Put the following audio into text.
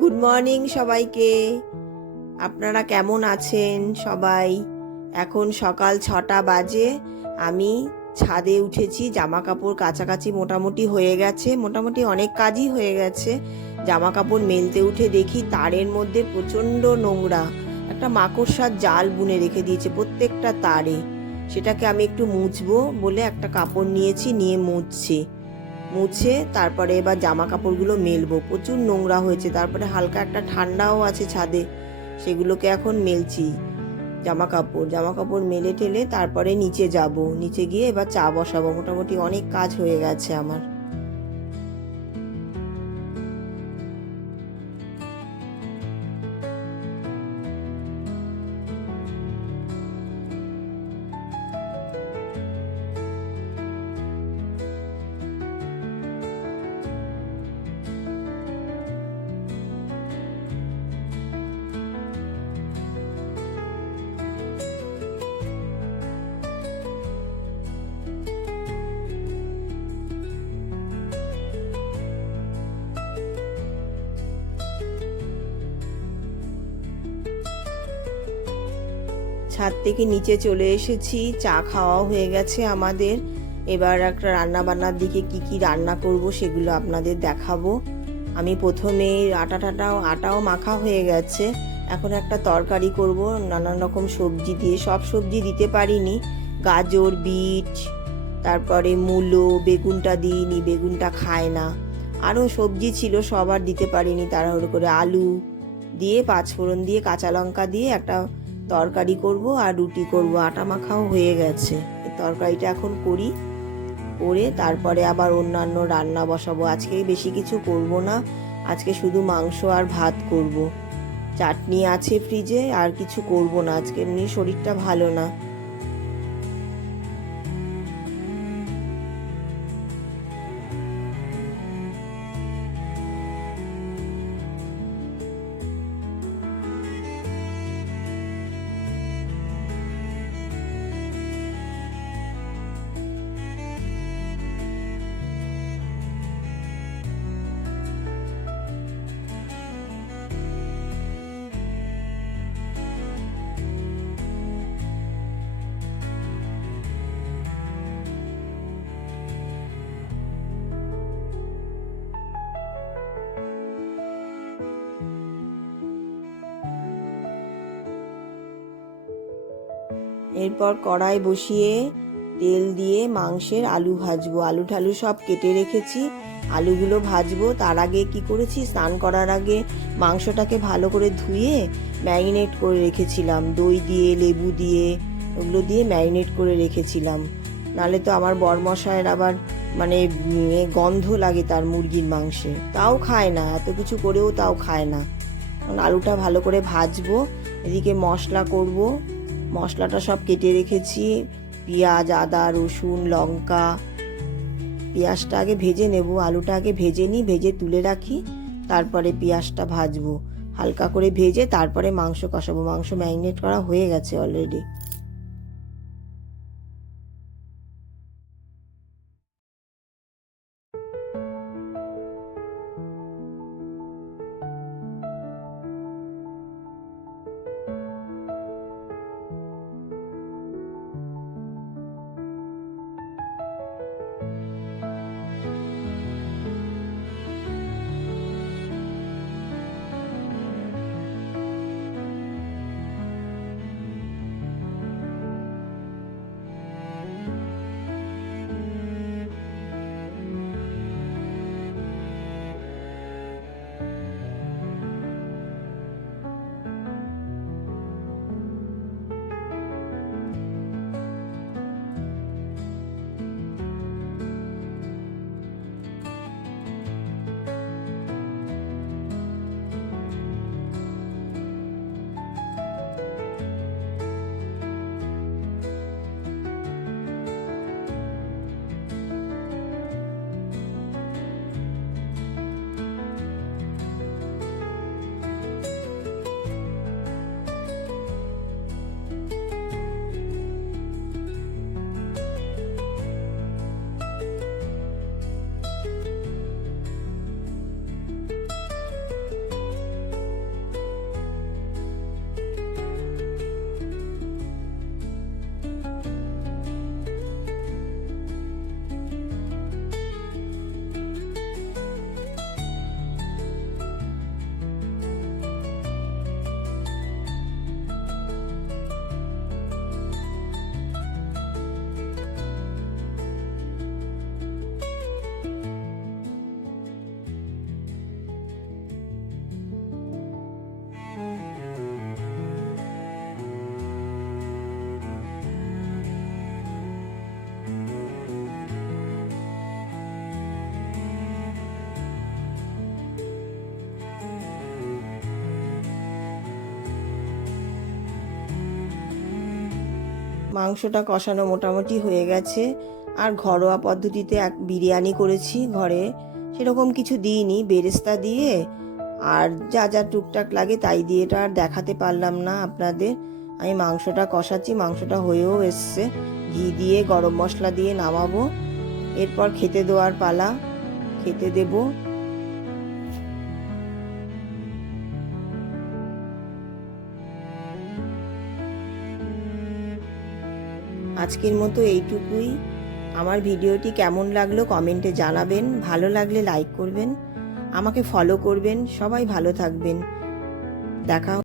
Good morning সবাইকে। আপনারা কেমন আছেন সবাই? এখন সকাল 6টা বাজে। আমি ছাদে উঠেছি, জামা কাপড় কাচাকাচি মোটামুটি হয়ে গেছে, মোটামুটি অনেক কাজই হয়ে গেছে। জামা কাপড় মেলতে উঠে দেখি তারের মধ্যে প্রচণ্ড নোংরা, একটা মাকড়সার জাল বুনে রেখে দিয়েছে প্রত্যেকটা তারে। সেটাকে আমি একটু মুছবো বলে একটা কাপড় নিয়েছি, নিয়ে মুছে তারপরে এবার জামা কাপড়গুলো মেলবো। প্রচুর নোংরা হয়েছে, তারপরে হালকা একটা ঠান্ডাও আছে ছাদে, সেগুলোকে এখন মেলছি। জামা কাপড় মেলে টেলে তারপরে নিচে যাব, নিচে গিয়ে এবার চা বসাবো। মোটামুটি অনেক কাজ হয়ে গেছে আমার। ছাদ থেকে নিচে চলে এসেছি, চা খাওয়াও হয়ে গেছে আমাদের। এবার একটা রান্না বান্নার দিকে কি কি রান্না করব সেগুলো আপনাদের দেখাবো। আমি প্রথমে আটাও মাখা হয়ে গেছে। এখন একটা তরকারি করব নানান রকম সবজি দিয়ে। সব সবজি দিতে পারিনি, গাজর, বিট, তারপরে মূলো, বেগুনটা দিইনি, বেগুনটা খায় না। আরও সবজি ছিল, সব আর দিতে পারিনি তাড়াহুড়ো করে। আলু দিয়ে, পাঁচফোড়ন দিয়ে, কাঁচা লঙ্কা দিয়ে একটা তরকারি করব আর রুটি করব। আটা মাখাও হয়ে গেছে। এই তরকারিটা এখন করি, করে তারপরে আবার অন্যান্য রান্না বসাবো। আজকে বেশি কিছু করব না, আজকে শুধু মাংস আর ভাত করব। চাটনি আছে ফ্রিজে, আর কিছু করব না আজকে, এমনি শরীরটা ভালো না। এরপর কড়াই বসিয়ে তেল দিয়ে মাংসের আলু ভাজবো। আলু ঠালু সব কেটে রেখেছি, আলুগুলো ভাজবো। তার আগে কি করেছি, স্নান করার আগে মাংসটাকে ভালো করে ধুয়ে ম্যারিনেট করে রেখেছিলাম, দই দিয়ে, লেবু দিয়ে, ওগুলো দিয়ে ম্যারিনেট করে রেখেছিলাম। নালে তো আমার বরমশায়ের আবার মানে গন্ধ লাগে তার মুরগির মাংসে, তাও খায় না, এত কিছু করেও তাও খায় না। আলুটা ভালো করে ভাজবো, এদিকে মশলা করব। মশলাটা সব কেটে রেখেছি, পেঁয়াজ, আদা, রসুন, লঙ্কা। পেঁয়াজটা আগে ভেজে নেব, আলুটা আগে ভেজে নিই, ভেজে তুলে রাখি, তারপরে পেঁয়াজটা ভাজবো। হালকা করে ভেজে তারপরে মাংস কষাবো। মাংস ম্যারিনেট করা হয়ে গেছে অলরেডি। মাংসটা কষানো মোটামুটি হয়ে গেছে। আর ঘরোয়া পদ্ধতিতে এক বিরিয়ানি করেছি ঘরে, সেরকম কিছু দিইনি, বেরেস্তা দিয়ে আর যা যা টুকটাক লাগে তাই দিয়ে, এটা আর দেখাতে পারলাম না আপনাদের। আমি মাংসটা কষাচ্ছি, মাংসটা হয়েও এসছে। ঘি দিয়ে গরম মশলা দিয়ে নামাবো, এরপর খেতে দেওয়ার পালা, খেতে দেব। আজকের মতো এইটুকুই। আমার ভিডিওটি কেমন লাগলো কমেন্টে জানাবেন, ভালো লাগলে লাইক করবেন, আমাকে ফলো করবেন। সবাই ভালো থাকবেন, দেখা